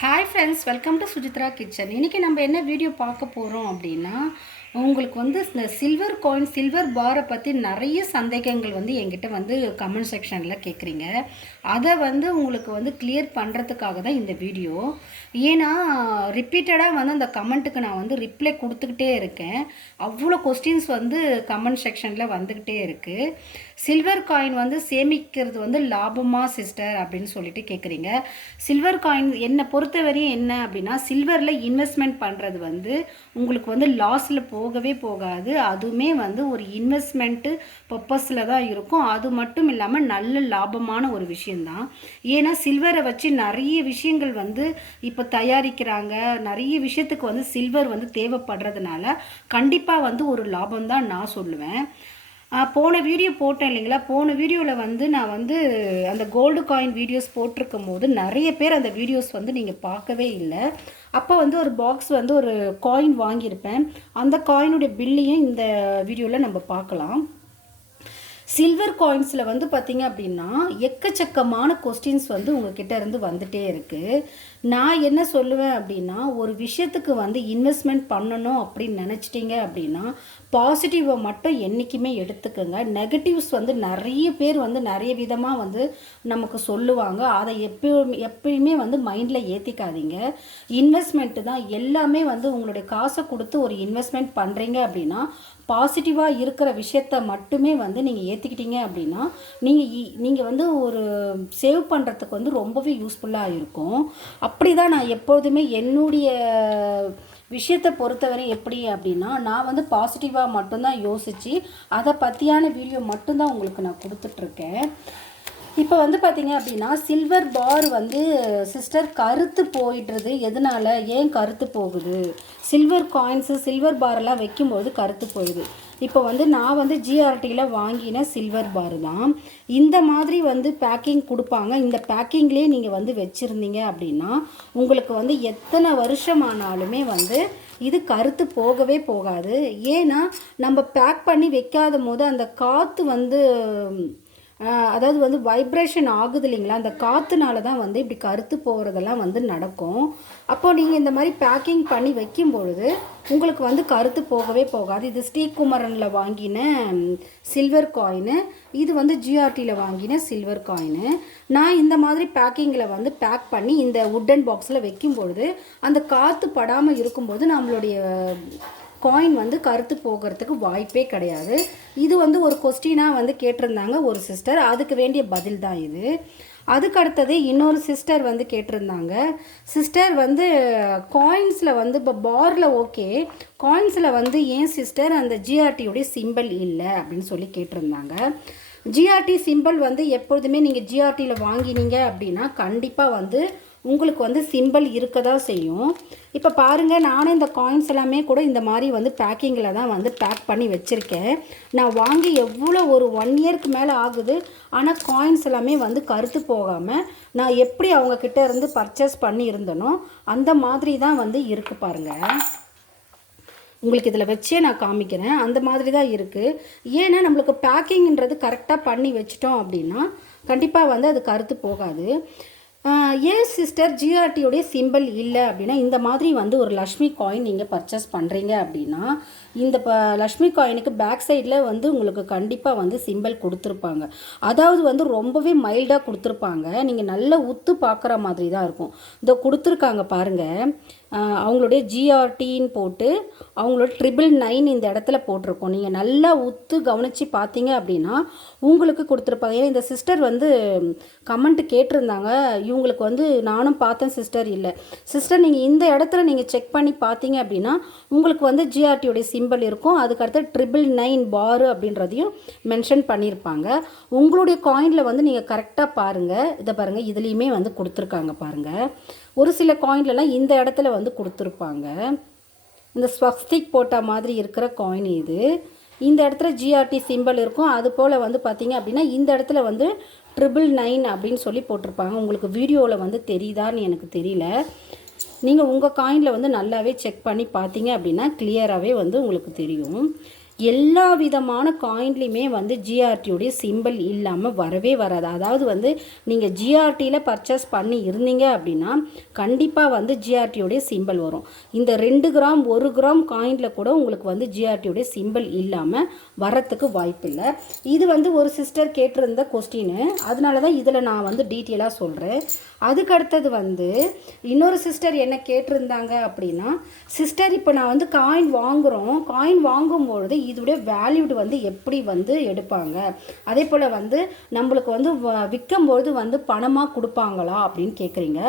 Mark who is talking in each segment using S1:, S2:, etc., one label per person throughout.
S1: Hi friends welcome to Sujithra kitchen இன்றைக்கி நம்ம என்ன வீடியோ பார்க்க போகிறோம் அப்படின்னா உங்களுக்கு வந்து இந்த சில்வர் காயின் சில்வர் பாரை பற்றி நிறைய சந்தேகங்கள் வந்து என்கிட்ட வந்து கமெண்ட் செக்ஷனில் கேட்குறீங்க அதை வந்து உங்களுக்கு வந்து கிளியர் பண்ணுறதுக்காக தான் இந்த வீடியோ ஏன்னா ரிப்பீட்டடாக வந்து அந்த கமெண்ட்டுக்கு நான் வந்து ரிப்ளை கொடுத்துக்கிட்டே இருக்கேன். அவ்வளோ கொஸ்டின்ஸ் வந்து கமெண்ட் செக்ஷனில் வந்துக்கிட்டே இருக்குது சில்வர் காயின் வந்து சேமிக்கிறது வந்து லாபமா சிஸ்டர் அப்படின்னு சொல்லிட்டு கேட்குறீங்க சில்வர் காயின் என்னை பொறுத்தவரையும் என்ன அப்படின்னா சில்வரில் இன்வெஸ்ட்மெண்ட் பண்ணுறது வந்து உங்களுக்கு வந்து லாஸில் போ போகவே போகாது. அதுவுமே வந்து ஒரு இன்வெஸ்ட்மெண்ட்டு பர்பஸில் தான் இருக்கும். அது மட்டும் இல்லாமல் நல்ல லாபமான ஒரு விஷயந்தான் ஏன்னா சில்வரை வச்சு நிறைய விஷயங்கள் வந்து இப்போ தயாரிக்கிறாங்க. நிறைய விஷயத்துக்கு வந்து சில்வர் வந்து தேவைப்படுறதுனால கண்டிப்பாக வந்து ஒரு லாபம் தான் நான் சொல்லுவேன். போன வீடியோ போட்டேன் இல்லைங்களா? போன வீடியோவில் வந்து நான் வந்து அந்த கோல்டு காயின் வீடியோஸ் போட்டிருக்கும் போது நிறைய பேர் அந்த வீடியோஸ் வந்து நீங்கள் பார்க்கவே இல்லை. அப்போ வந்து ஒரு பாக்ஸ் வந்து ஒரு காயின் வாங்கியிருப்பேன். அந்த காயினுடைய பில்லையும் இந்த வீடியோவில் நம்ம பார்க்கலாம். சில்வர் காயின்ஸில் வந்து பார்த்தீங்க அப்படின்னா எக்கச்சக்கமான கொஸ்டின்ஸ் வந்து உங்ககிட்ட இருந்து வந்துட்டே இருக்குது நான் என்ன சொல்லுவேன் அப்படின்னா ஒரு விஷயத்துக்கு வந்து இன்வெஸ்ட்மெண்ட் பண்ணணும் அப்படின்னு நினச்சிட்டிங்க அப்படின்னா பாசிட்டிவை மட்டும் என்றைக்குமே எடுத்துக்கோங்க. நெகட்டிவ்ஸ் வந்து நிறைய பேர் வந்து நிறைய விதமாக வந்து நமக்கு சொல்லுவாங்க. அதை எப்பயும் எப்பயுமே வந்து மைண்டில் ஏற்றிக்காதீங்க இன்வெஸ்ட்மெண்ட்டு தான் எல்லாமே வந்து உங்களுடைய காசை கொடுத்து ஒரு இன்வெஸ்ட்மெண்ட் பண்ணுறீங்க அப்படின்னா பாசிட்டிவாக இருக்கிற விஷயத்த மட்டுமே வந்து நீங்கள் ஏற்றுக்கிட்டீங்க அப்படின்னா நீங்கள் நீங்கள் வந்து ஒரு சேவ் பண்ணுறதுக்கு வந்து ரொம்பவே யூஸ்ஃபுல்லாக இருக்கும். அப்படி தான் நான் எப்பொழுதுமே என்னுடைய விஷயத்தை பொறுத்தவரை எப்படி அப்படின்னா நான் வந்து பாசிட்டிவாக மட்டும்தான் யோசித்து அதை பற்றியான வீடியோ மட்டும்தான் உங்களுக்கு நான் கொடுத்துட்ருக்கேன் இப்போ வந்து பார்த்தீங்க அப்படின்னா சில்வர் பார் வந்து சிஸ்டர் கருத்து போயிடுறது எதனால? ஏன் கருத்து போகுது? சில்வர் காயின்ஸு சில்வர் பாரெல்லாம் வைக்கும்போது கருத்து போயிடுது இப்போ வந்து நான் வந்து ஜிஆர்டியில் வாங்கின சில்வர் பார் தான். இந்த மாதிரி வந்து பேக்கிங் கொடுப்பாங்க. இந்த பேக்கிங்லேயே நீங்கள் வந்து வச்சுருந்தீங்க அப்படின்னா உங்களுக்கு வந்து எத்தனை வருஷமானாலுமே வந்து இது கருத்து போகவே போகாது. ஏன்னா நம்ம பேக் பண்ணி வைக்காத போது அந்த காற்று வந்து அதாவது வந்து வைப்ரேஷன் ஆகுது இல்லைங்களா? அந்த காற்றுனால தான் வந்து இப்படி கருத்து போகிறதெல்லாம் வந்து நடக்கும். அப்போது நீங்கள் இந்த மாதிரி பேக்கிங் பண்ணி வைக்கும் பொழுது உங்களுக்கு வந்து கருத்து போகவே போகாது. இது ஸ்ரீகுமரனில் வாங்கின சில்வர் காயினு இது வந்து ஜிஆர்டியில் வாங்கின சில்வர் காயினு நான் இந்த மாதிரி பேக்கிங்கில் வந்து பேக் பண்ணி இந்த உட்டன் பாக்ஸில் வைக்கும் பொழுது அந்த காற்று படாமல் இருக்கும்போது நம்மளுடைய காயின் வந்து கருத்து போகிறதுக்கு வாய்ப்பே கிடையாது. இது வந்து ஒரு கொஸ்டினாக வந்து கேட்டிருந்தாங்க ஒரு சிஸ்டர் அதுக்கு வேண்டிய பதில் தான் இது. அதுக்கு அடுத்தது இன்னொரு சிஸ்டர் வந்து கேட்டிருந்தாங்க. சிஸ்டர் வந்து காயின்ஸில் வந்து இப்போ பாரில் ஓகே காயின்ஸில் வந்து ஏன் சிஸ்டர் அந்த ஜிஆர்டியோடைய சிம்பிள் இல்லை அப்படின்னு சொல்லி கேட்டிருந்தாங்க. ஜிஆர்டி சிம்பிள் வந்து எப்பொழுதுமே நீங்கள் ஜிஆர்டியில் வாங்கினீங்க அப்படின்னா கண்டிப்பாக வந்து உங்களுக்கு வந்து சிம்பிள் இருக்க தான் செய்யும். இப்போ பாருங்கள் நானும் இந்த காயின்ஸ் எல்லாமே கூட இந்த மாதிரி வந்து பேக்கிங்கில் தான் வந்து பேக் பண்ணி வச்சுருக்கேன். நான் வாங்கி எவ்வளோ ஒரு ஒன் இயர்க்கு மேலே ஆகுது. ஆனால் காயின்ஸ் எல்லாமே வந்து கருத்து போகாமல் நான் எப்படி அவங்க கிட்ட இருந்து பர்ச்சேஸ் பண்ணி இருந்தனோ அந்த மாதிரி தான் வந்து இருக்கு பாருங்கள் உங்களுக்கு இதில் வச்சே நான் காமிக்கிறேன். அந்த மாதிரி தான் இருக்குது ஏன்னா நம்மளுக்கு பேக்கிங்கிறது கரெக்டாக பண்ணி வச்சிட்டோம் அப்படின்னா கண்டிப்பாக வந்து அது கருத்து போகாது. ஏன் சிஸ்டர் ஜிஆர்டியோடைய சிம்பிள் இல்லை அப்படின்னா இந்த மாதிரி வந்து ஒரு லக்ஷ்மி காயின் நீங்கள் பர்ச்சேஸ் பண்ணுறீங்க அப்படின்னா இந்த ப லக்ஷ்மி காயினுக்கு பேக் சைடில் வந்து உங்களுக்கு கண்டிப்பாக வந்து சிம்பிள் கொடுத்துருப்பாங்க. அதாவது வந்து ரொம்பவே மைல்டாக கொடுத்துருப்பாங்க. நீங்கள் நல்லா உத்து பார்க்குற மாதிரி தான் இருக்கும். இதோ கொடுத்துருக்காங்க பாருங்கள் அவங்களுடைய ஜிஆர்டின்னு போட்டு அவங்களோட ட்ரிபிள் நைன் இந்த இடத்துல போட்டிருக்கோம். நீங்கள் நல்லா உத்து கவனித்து பார்த்தீங்க அப்படின்னா உங்களுக்கு கொடுத்துருப்பாங்க ஏன்னா இந்த சிஸ்டர் வந்து கமெண்ட் கேட்டிருந்தாங்க. இவங்களுக்கு வந்து நானும் பார்த்தேன் சிஸ்டர் இல்லை. சிஸ்டர் நீங்கள் இந்த இடத்துல நீங்கள் செக் பண்ணி பார்த்தீங்க அப்படின்னா உங்களுக்கு வந்து ஜிஆர்டியோடைய சிம்பிள் இருக்கும். அதுக்கடுத்து ட்ரிபிள் நைன் பாரு அப்படின்றதையும் மென்ஷன் பண்ணியிருப்பாங்க. உங்களுடைய காயினில் வந்து நீங்கள் கரெக்டாக பாருங்கள் இதை பாருங்கள் இதுலேயுமே வந்து கொடுத்துருக்காங்க பாருங்கள் ஒரு சில காயின்லலாம் இந்த இடத்துல வந்து கொடுத்துருப்பாங்க. இந்த ஸ்வஸ்திக் போட்டா மாதிரி இருக்கிற காயின் இது. இந்த இடத்துல ஜிஆர்டி சிம்பிள் இருக்கும். அது போல் வந்து பார்த்தீங்க அப்படின்னா இந்த இடத்துல வந்து ட்ரிபிள் நைன் அப்படின்னு சொல்லி போட்டிருப்பாங்க. உங்களுக்கு வீடியோவில் வந்து தெரியுதான்னு எனக்கு தெரியல. நீங்கள் உங்கள் காயினில் வந்து நல்லாவே செக் பண்ணி பார்த்தீங்க அப்படின்னா கிளியராகவே வந்து உங்களுக்கு தெரியும். எல்லா விதமான காயின்லேயுமே வந்து ஜிஆர்டியுடைய சிம்பிள் இல்லாமல் வரவே வராது. அதாவது வந்து நீங்கள் ஜிஆர்டியில் பர்ச்சேஸ் பண்ணி இருந்தீங்க அப்படின்னா கண்டிப்பாக வந்து ஜிஆர்டியுடைய சிம்பிள் வரும். இந்த ரெண்டு கிராம் ஒரு கிராம் காயினில் கூட உங்களுக்கு வந்து ஜிஆர்டியோடைய சிம்பிள் இல்லாமல் வரத்துக்கு வாய்ப்பில்லை இது வந்து ஒரு சிஸ்டர் கேட்டிருந்த கொஸ்டின் அதனால தான் இதில் நான் வந்து டீட்டெயிலாக சொல்கிறேன் அதுக்கு அடுத்தது வந்து இன்னொரு சிஸ்டர் என்ன கேட்டிருந்தாங்க அப்படின்னா சிஸ்டர் இப்போ நான் வந்து காயின் வாங்குகிறோம் காயின் வாங்கும்பொழுது இதோடைய வேல்யூடு வந்து எப்படி வந்து எடுப்பாங்க? அதே போல் வந்து நம்மளுக்கு வந்து விற்கும்பொழுது வந்து பணமாக கொடுப்பாங்களா அப்படின்னு கேட்குறீங்க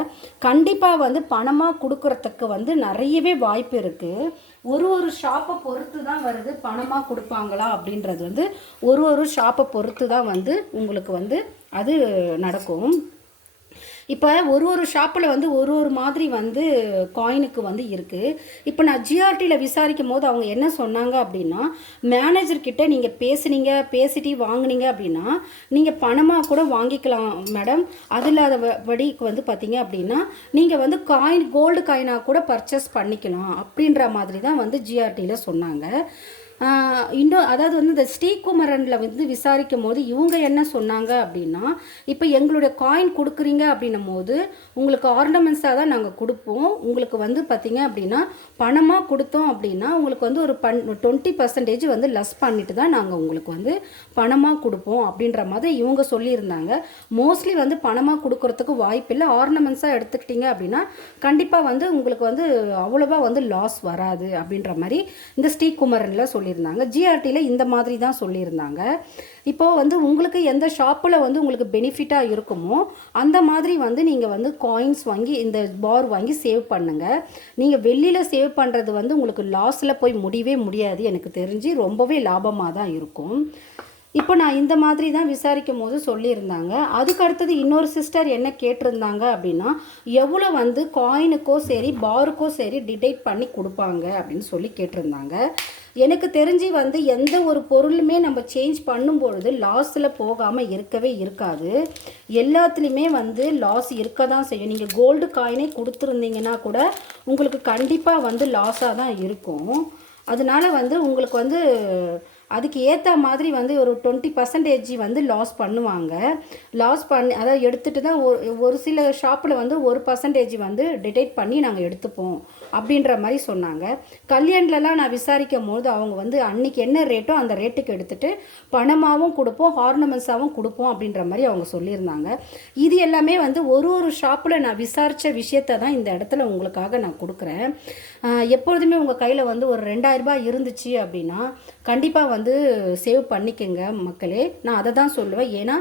S1: கண்டிப்பாக வந்து பணமாக கொடுக்குறதுக்கு வந்து நிறையவே வாய்ப்பு இருக்குது ஒரு ஒரு ஷாப்பை பொறுத்து தான் வருது பணமாக கொடுப்பாங்களா அப்படின்றது வந்து ஒரு ஒரு ஷாப்பை பொறுத்து தான் வந்து உங்களுக்கு வந்து அது நடக்கும். இப்போ ஒரு ஒரு ஷாப்பில் வந்து ஒரு ஒரு மாதிரி வந்து காயினுக்கு வந்து இருக்குது இப்போ நான் ஜிஆர்டியில் விசாரிக்கும் போது அவங்க என்ன சொன்னாங்க அப்படின்னா மேனேஜர்கிட்ட நீங்கள் பேசுனீங்க பேசிட்டு வாங்கினீங்க அப்படின்னா நீங்கள் பணமாக கூட வாங்கிக்கலாம் மேடம் அது இல்லாத படிக்கு வந்து பார்த்தீங்க அப்படின்னா நீங்கள் வந்து காயின் கோல்டு காயினாக கூட பர்ச்சேஸ் பண்ணிக்கலாம் அப்படின்ற மாதிரி தான் வந்து ஜிஆர்டியில் சொன்னாங்க. இன்னும் அதாவது வந்து இந்த ஸ்ரீகுமரனில் வந்து விசாரிக்கும் போது இவங்க என்ன சொன்னாங்க அப்படின்னா இப்போ எங்களுடைய காயின் கொடுக்குறீங்க அப்படின்னும் போது உங்களுக்கு ஆர்னமெண்ட்ஸாக தான் நாங்கள் கொடுப்போம். உங்களுக்கு வந்து பார்த்தீங்க அப்படின்னா பணமாக கொடுத்தோம் அப்படின்னா உங்களுக்கு வந்து ஒரு பன் டுவெண்ட்டி பர்சன்டேஜ் வந்து லெஸ் பண்ணிட்டு தான் நாங்கள் உங்களுக்கு வந்து பணமாக கொடுப்போம் அப்படின்ற மாதிரி இவங்க சொல்லியிருந்தாங்க. மோஸ்ட்லி வந்து பணமாக கொடுக்குறதுக்கு வாய்ப்பில்லை ஆர்னமெண்ட்ஸாக எடுத்துக்கிட்டிங்க அப்படின்னா கண்டிப்பாக வந்து உங்களுக்கு வந்து அவ்வளோவா வந்து லாஸ் வராது அப்படின்ற மாதிரி இந்த ஸ்ரீகுமரனில் சொல்லி சொல்லியிருந்தாங்க. ஜிஆர்டியில் இந்த மாதிரி தான் சொல்லியிருந்தாங்க. இப்போது வந்து உங்களுக்கு எந்த ஷாப்பில் வந்து உங்களுக்கு பெனிஃபிட்டாக இருக்குமோ அந்த மாதிரி வந்து நீங்கள் வந்து காயின்ஸ் வாங்கி இந்த பார் வாங்கி சேவ் பண்ணுங்கள் நீங்கள் வெளியில் சேவ் பண்ணுறது வந்து உங்களுக்கு லாஸில் போய் முடியவே முடியாது. எனக்கு தெரிஞ்சு ரொம்பவே லாபமாக தான் இருக்கும். இப்போ நான் இந்த மாதிரி தான் விசாரிக்கும் போது சொல்லியிருந்தாங்க. அதுக்கு அடுத்தது இன்னொரு சிஸ்டர் என்ன கேட்டிருந்தாங்க அப்படின்னா எவ்வளோ வந்து காயினுக்கோ சரி பாருக்கோ சரி டிடெக்ட் பண்ணி கொடுப்பாங்க அப்படின்னு சொல்லி கேட்டிருந்தாங்க. எனக்கு தெரிஞ்சு வந்து எந்த ஒரு பொருளுமே நம்ம சேஞ்ச் பண்ணும்பொழுது லாஸில் போகாமல் இருக்கவே இருக்காது. எல்லாத்துலேயுமே வந்து லாஸ் இருக்க தான் செய்யும். நீங்கள் கோல்டு காயினே கொடுத்துருந்தீங்கன்னா கூட உங்களுக்கு கண்டிப்பாக வந்து லாஸாக தான் இருக்கும். அதனால வந்து உங்களுக்கு வந்து அதுக்கு ஏற்ற மாதிரி வந்து ஒரு டுவெண்ட்டி பர்சன்டேஜ் வந்து லாஸ் பண்ணுவாங்க. லாஸ் பண்ணி அதாவது எடுத்துகிட்டு தான் ஒரு ஒரு சில ஷாப்பில் வந்து ஒரு பர்சன்டேஜ் வந்து டிடெக்ட் பண்ணி நாங்கள் எடுத்துப்போம் அப்படின்ற மாதிரி சொன்னாங்க. கல்யாண்லலாம் நான் விசாரிக்கும் போது அவங்க வந்து அன்றைக்கி என்ன ரேட்டோ அந்த ரேட்டுக்கு எடுத்துகிட்டு பணமாகவும் கொடுப்போம் ஹார்னமெண்ட்ஸாகவும் கொடுப்போம் அப்படின்ற மாதிரி அவங்க சொல்லியிருந்தாங்க. இது எல்லாமே வந்து ஒரு ஒரு ஷாப்பில் நான் விசாரித்த விஷயத்தை தான் இந்த இடத்துல உங்களுக்காக நான் கொடுக்குறேன். எப்பொழுதுமே உங்கள் கையில் வந்து ஒரு ரெண்டாயிரரூபா இருந்துச்சு அப்படின்னா கண்டிப்பாக வந்து வந்து சேவ் பண்ணிக்கோங்க மக்களே. நான் அதை தான் சொல்லுவேன். ஏன்னா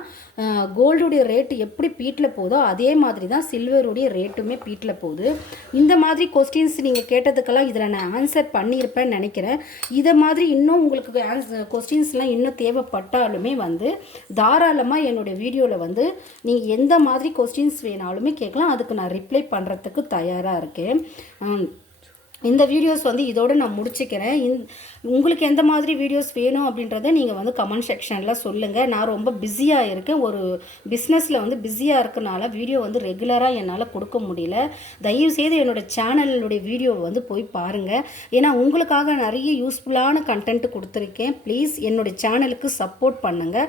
S1: கோல்டுடைய ரேட்டு எப்படி பீட்டில் போதோ அதே மாதிரி தான் சில்வருடைய ரேட்டுமே பீட்டில் போகுது. இந்த மாதிரி கொஸ்டின்ஸ் நீங்கள் கேட்டதுக்கெல்லாம் இதில் நான் ஆன்சர் பண்ணியிருப்பேன்னு நினைக்கிறேன். இதை மாதிரி இன்னும் உங்களுக்கு ஆன்சர் கொஸ்டின்ஸ்லாம் இன்னும் தேவைப்பட்டாலுமே வந்து தாராளமாக என்னுடைய வீடியோவில் வந்து நீங்கள் எந்த மாதிரி கொஸ்டின்ஸ் வேணாலுமே கேட்கலாம். அதுக்கு நான் ரிப்ளை பண்ணுறதுக்கு தயாராக இருக்கேன். இந்த வீடியோஸ் வந்து இதோடு நான் முடிச்சுக்கிறேன். இந் உங்களுக்கு எந்த மாதிரி வீடியோஸ் வேணும் அப்படின்றத நீங்கள் வந்து கமெண்ட் செக்ஷனில் சொல்லுங்கள் நான் ரொம்ப பிஸியாக இருக்கேன். ஒரு பிஸ்னஸில் வந்து பிஸியாக இருக்கனால வீடியோ வந்து ரெகுலராக என்னால் கொடுக்க முடியல. தயவுசெய்து என்னோடய சேனலுடைய வீடியோவை வந்து போய் பாருங்கள் ஏன்னா உங்களுக்காக நிறைய யூஸ்ஃபுல்லான கண்டென்ட் கொடுத்துருக்கேன். ப்ளீஸ் என்னுடைய சேனலுக்கு சப்போர்ட் பண்ணுங்கள்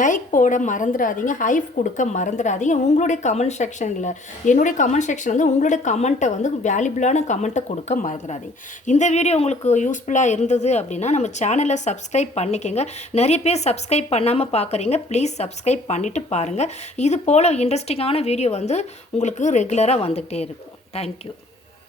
S1: லைக் போட மறந்துடாதீங்க. ஹைஃப் கொடுக்க மறந்துடாதீங்க. உங்களுடைய கமெண்ட் செக்ஷனில் என்னுடைய கமெண்ட் செக்ஷன் வந்து உங்களுடைய கமெண்ட்டை வந்து வேல்யூபிளான கமெண்ட்டை கொடுக்க மறந்துடாதீங்க இந்த வீடியோ உங்களுக்கு யூஸ்ஃபுல்லாக இருந்தது அப்படின்னா நம்ம சேனலை சப்ஸ்கிரைப் பண்ணிக்கோங்க. நிறைய பேர் சப்ஸ்கிரைப் பண்ணாமல் பார்க்குறீங்க ப்ளீஸ் சப்ஸ்கிரைப் பண்ணிவிட்டு பாருங்கள் இது போல் இன்ட்ரெஸ்டிங்கான வீடியோ வந்து உங்களுக்கு ரெகுலராக வந்துகிட்டே இருக்கும். தேங்க்யூ